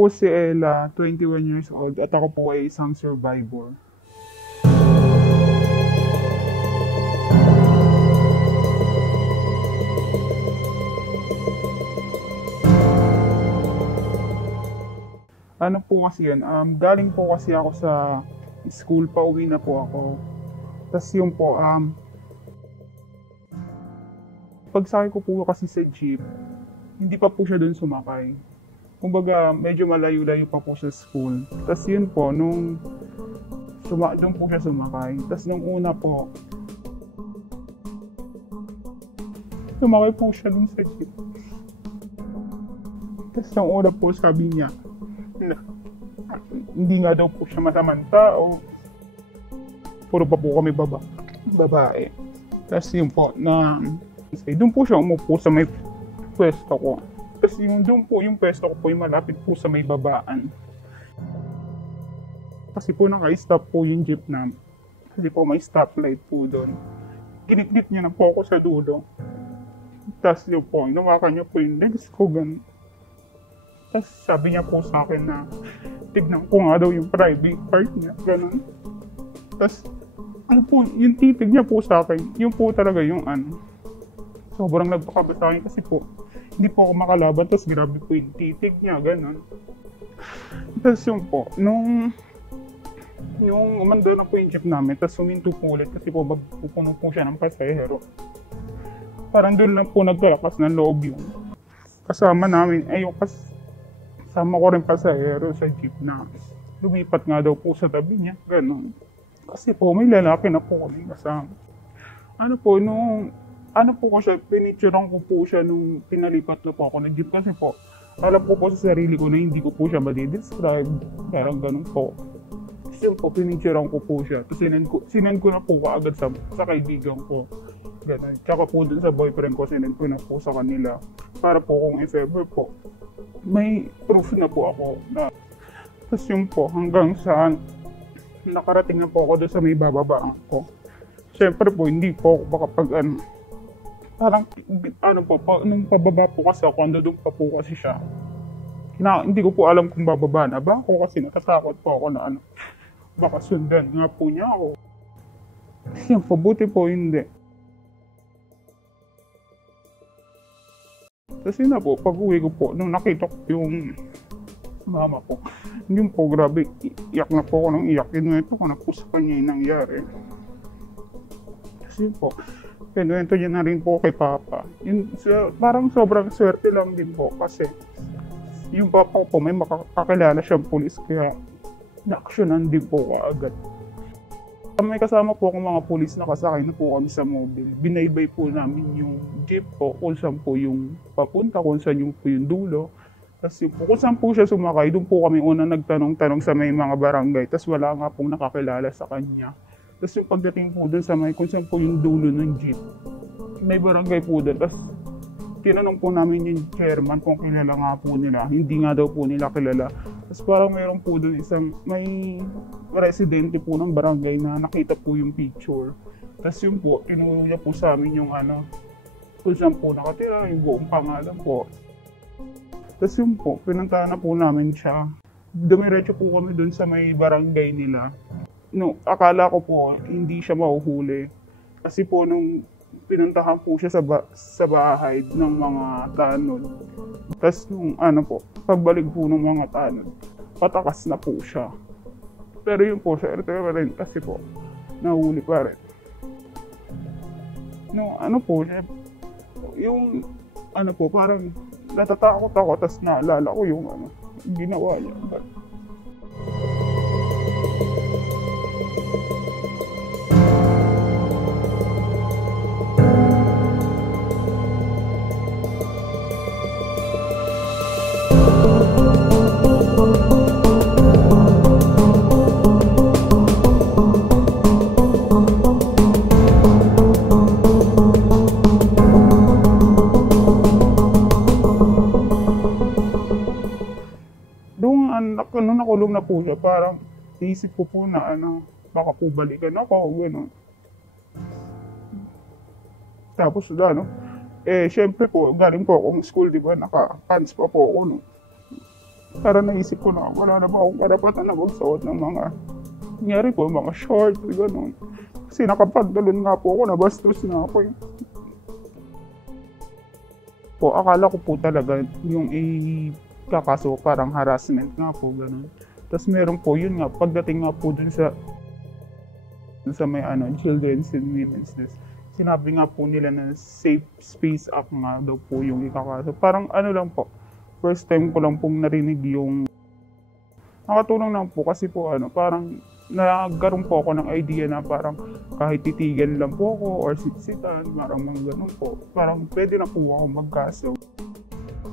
po si Ella, 21 years old, at ako po ay isang survivor. Ano po kasi yan, galing po kasi ako sa school, pauwi na po ako. Tapos yun po, pagsakay ko po kasi sa jeep, hindi pa po siya dun sumakay. Kumbaga, medyo malayo-layo pa po sa school. Tapos yun po, doon po siya sumakay. Tapos nung una po, sumakay po siya dun sa jeep. Tapos nung una po, sabi niya, hindi nga daw po siya masamang tao. Puro pa po kami babae. Tapos yun po, doon po siya umupo sa may pwesto ko. Tapos yung pwesto ko po yung malapit po sa may babaan. Kasi po naka-stop po yung jeep namin. Kasi po may stoplight po doon. Ginit-git niya na po ako sa dulo. Tapos yun po, inawakan niya po yung legs ko, ganun. Tapos sabi niya po sa akin na tignan ko nga daw yung private part niya, ganun. Tapos, yung titig niya po sa akin, yun po talaga yung sobrang nagpakaba sa akin kasi po, hindi po ako makalaban, tapos grabe po yung titig niya, ganun. Tapos yun po, yung umanda na po yung jeep namin, tapos huminto po ulit kasi po magpupuno po siya ng pasahero. Parang doon lang po nagkalakas ng loob yung kasama namin, sama ko rin pasahero sa jeep na lumipat nga daw po sa tabi niya, gano'n. Kasi po, may lalaki na po kami kasama. Pinicturean ko po siya nung pinalipat na po ako ng jeep kasi po, alam ko po sa sarili ko na hindi ko po siya madi-describe, parang gano'n po. Kasi po, pinicturean ko po siya. Tapos sinend ko na po kaagad sa kaibigan ko. Gano'n. Tsaka po dun sa boyfriend ko, sinend ko na po sa kanila. Para po kung if ever po, may proof na po ako na. Tapos yun po, hanggang saan nakarating na po ako doon sa may bababaan ko. Siyempre po, hindi po ako nung pababa po kasi ako, doon pa po kasi siya. Hindi ko po alam kung bababa na ba ako kasi natatakot po ako na baka sundan nga po niya ako. Yung pabuti po hindi. Tapos yun na po, pag-uwi ko po, nung nakita ko yung mama ko, hindi po, grabe, iyak na po ako ng iyak. Kinuwento ko na po sa kanya yung nangyari. Kasi po, kinuwento niya na rin po kay Papa. Parang sobrang swerte lang din po kasi yung Papa ko po, may makakakilala siyang pulis, kaya na-actionan din po kaagad. May kasama po akong mga pulis na kasakay na po kami sa mobile. Binaybay po namin yung jeep po, kung saan po yung papunta, kung saan yung po yung dulo. Tapos kung saan po siya sumakay, doon po kami una nagtanong-tanong sa may mga barangay. Tapos wala nga pong nakakilala sa kanya. Tapos yung pagdating po doon sa may kung saan po yung dulo ng jeep, may barangay po doon. Tapos tinanong po namin yung chairman kung kilala nga po nila. Hindi nga daw po nila kilala. Tapos parang mayroon po doon may residente po ng barangay na nakita po yung picture. Tapos yun po, tinuro niya po sa amin yung kung saan po nakatira, yung buong pangalan po. Tapos yun po, pinuntahan na po namin siya. Dumiretso po kami doon sa may barangay nila. Akala ko po hindi siya mahuhuli. Kasi po nung pinuntahan po siya sa bahay ng mga tanod. Tapos nung pagbalik po ng mga tanod, patakas na po siya. Pero yun po, swerte pa rin kasi po, nahuli pa rin. Parang natatakot ako, tapos naalala ko yung ginawa niya. Nung nakulong na po siya, parang isip ko po na baka po balikan ako, gano'n. Tapos syempre po, galing po akong school, di ba, naka-pants pa po ako, no. Para naisip ko na wala na ba akong karapatan na magsuot ng mga, nangyari po, mga short, gano'n. Kasi nakapantalon nga po ako, nabastos na ako eh. Po, akala ko po talaga yung ikakaso parang harassment nga po, gano'n. Tapos meron po, yun nga, pagdating nga po dun sa may Children's and Women's Nest, sinabi nga po nila na Safe Space Act nga daw po yung ikakaso. Parang lang po, first time ko lang pong narinig yung nakatulong lang po kasi po parang nagkaroon po ako ng idea na parang kahit titigan lang po ako or sitsitan, parang mga ganun po. Parang pwede na po ako magkaso.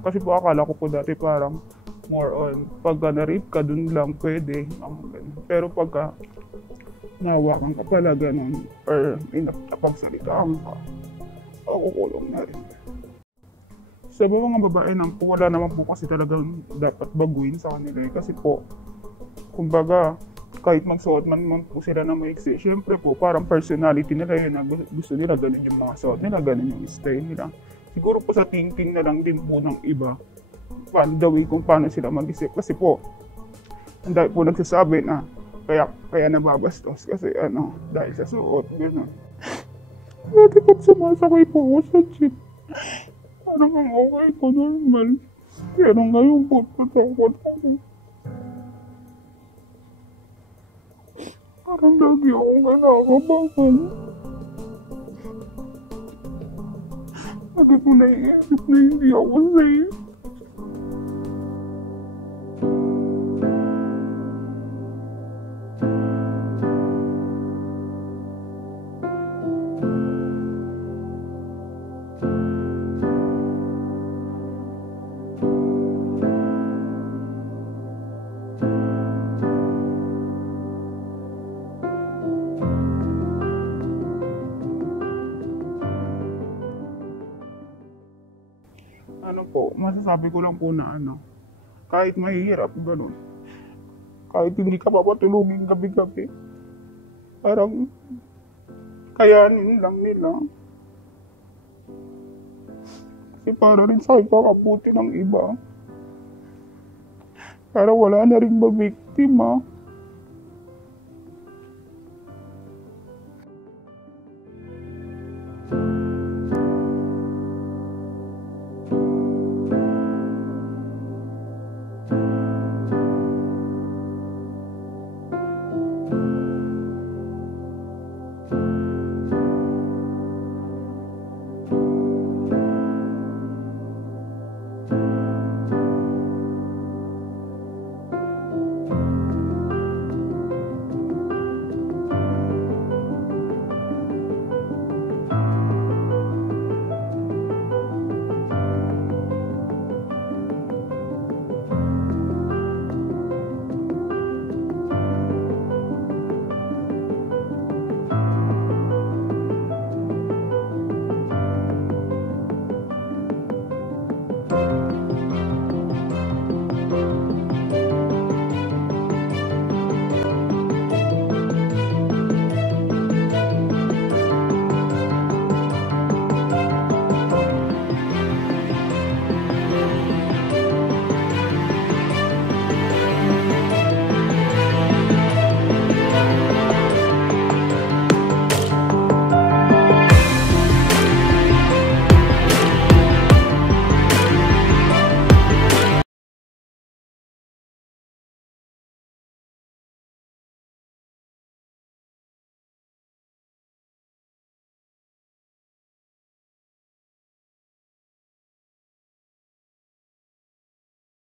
Kasi po akala ko po dati parang more on pagka na-rape ka dun lang pwede. Pero pagka nahawakan ka pala ganun or napagsalitaan ka, kukulong na rin. Sa mga babae nang po, wala naman po kasi talagang dapat baguhin sa kanila eh. Kasi po, kumbaga, kahit magsuot man po sila na maiksi, syempre po, parang personality nila yun na gusto nila, ganun yung mga suot nila, ganun yung style nila. Siguro po sa thinking na lang din po ng iba, the way kung paano sila mag-isip. Kasi po, ang dahil po nagsasabi na, kaya nababastos kasi dahil sa suot, gano'n. Dati pag sumasakay po ako sa jeep, parang ang okay ko, normal. Pero ngayon po, patakot ako. Parang lagi akong kinakabahan. Lagi ko naiisip na hindi ako safe. Masasabi ko lang po na kahit mahihirap, gano'n. Kahit hindi ka papatulugin gabi-gabi, parang kayanin lang nila. Kasi para rin sa ikakabuti ng iba. Para wala na rin mabiktima.